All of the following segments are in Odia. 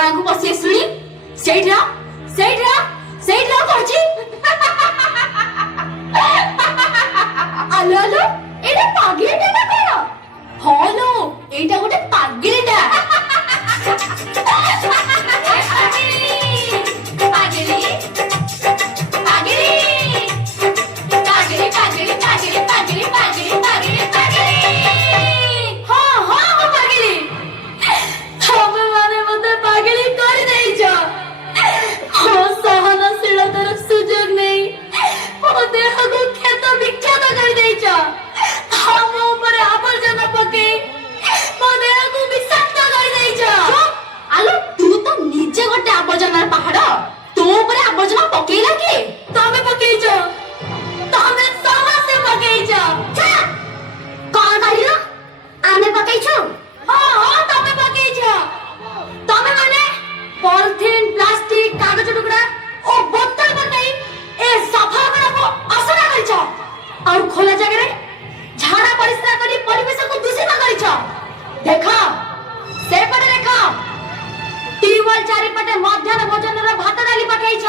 ଗାଁକୁ ପଶି ଆସିଲି ସେଇଟା ସେଇଟା ସେଇଟା କରୁଛି। ଆଲୋ ଆଲୋ ଏଇଟା ପାଗିଳିଟା ନା କଣ? ହଁ ଲୋ ଏଇଟା ଗୋଟେ ପାଗିଳିଟା। ପାଗିଳି ପାଗିଳି ପାଗିଳି ପାଗିଳି ପାଗିଳି ପାଗିଳି ପାଗିଳି ପାଗିଳି ପାଗିଳି। ହଁ ହଁ ମୁଁ ପାଗିଳି। ତମେ ମାନେ ମତେ ପାଗିଳି କରିଦେଇଛ। ମୋ ସହନଶୀଳତାର ସୁଯୋଗ ନେଇ ମୋ ଦେହକୁ କ୍ଷତ ବିକ୍ଷତ କରିଦେଇଛ। ମୋ ଉପରେ ଆବର୍ଜନା ପକେଇ ମୋ ଦେହକୁ ବିଷାକ୍ତ କରିଦେଇଛ। ଆଲୋ ତୁ ତ ନିଜେ ଗୋଟେ ଆବର୍ଜନାର ପାହାଡ। ତୋ ଉପରେ ଆବର୍ଜନା ପକେଇଲା କିଏ? ତମେ ପକେଇଛ। ତମେ ସମସ୍ତେ ପକେଇଛ। କଣ କହିଲ? ଆମେ ପକେଇଛୁ? ହଁ ହଁ ତମେ ପକେଇଛ। ତମେ ମାନେ ପଲିଥିନ୍ ପ୍ଲାଷ୍ଟିକ କାଗଜ ଟୁକୁଡ଼ା ଓ ବୋତଲ ପକେଇ ଏ ସଫା ଗୁଡାକୁ ଅସନା କରିଛ। ଆଉ ଖୋଲା ଜାଗାରେ ଝାଡା ପରିସ୍ରା କରି ପରିବେଶକୁ ଦୂଷିତ କରିଛ। ଦେଖ ସେପଟେ ଦେଖ ଟ୍ୟୁବୱେଲ ଚାରିପଟେ ମଧ୍ୟାହ୍ନ ଭୋଜନର ଭାତ ଡାଲି ପକେଇଛ।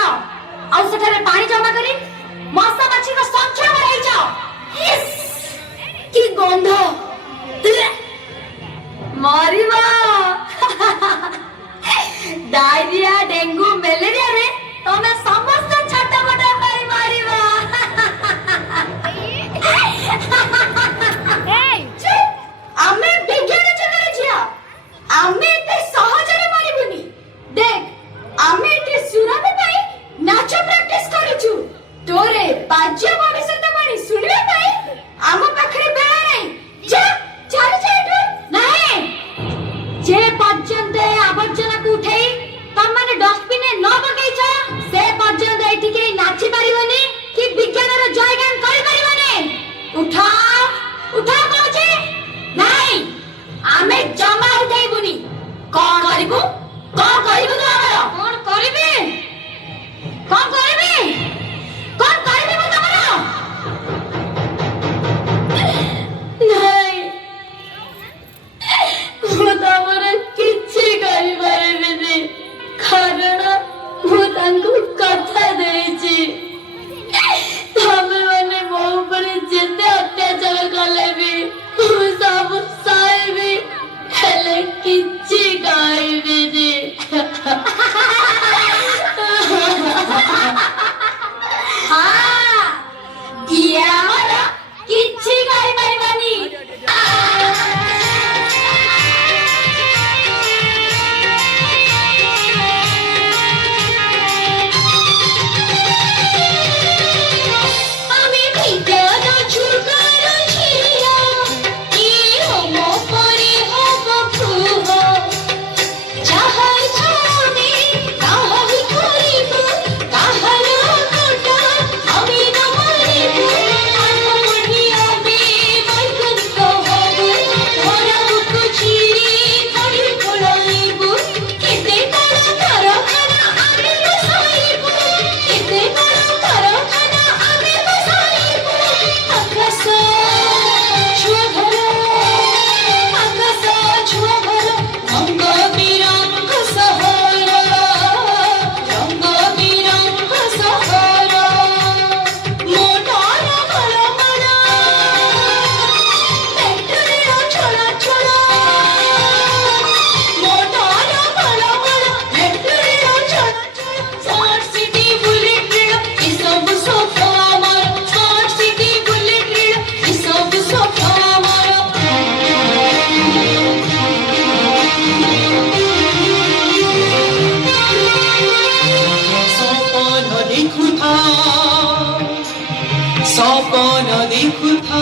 ଆଉ ସେଠାରେ ପାଣି ଜମା କରି ମଶା ମାଛିଙ୍କ ସଂଖ୍ୟା ବଢାଇଛ। କି ଗନ୍ଧ! ମରିବ। डायरिया डेंगू मलेरिया रे तमे समस्त छटपट होई मारिब। आमे विज्ञान जगरे जिया आमे एते सहजरे मारिबुनी। देख आमे एते सुराबे पई नाच प्रैक्टिस करिछु। तोरे बाज्य भविष्यवाणी सुनिबे पई आम पाखरे बेला नै। जा चल जाइटु नाही जे पर्यंत आवर्जना को उठेई तमने डस्टबिन न पकेइछ से पर्यंत एठी के नाची परिबनी कि विज्ञान रो जयगान करि परिबनी। उठाओ उठाओ कहूची नाही आमे जमा उठेइबुनी। कोन करिबु तू हमर कोन करिबे कोन करिबे कोन करिबे मु तमर नाही ମୁଁ ତମର କିଛି କରିପାରିବିନି କାରଣ ମୁଁ ତାଙ୍କୁ କଥା ଦେଇଛି। ତମେ ମାନେ ମୋ ଉପରେ ଯେତେ ଅତ୍ୟାଚାର କଲେ ବି ମୁଁ ସବୁ ସହିବି ହେଲେ କିଛି କହିବିନି। କିଏ ଆମର କିଛି କରିପାରିବନି। सपन देखुथा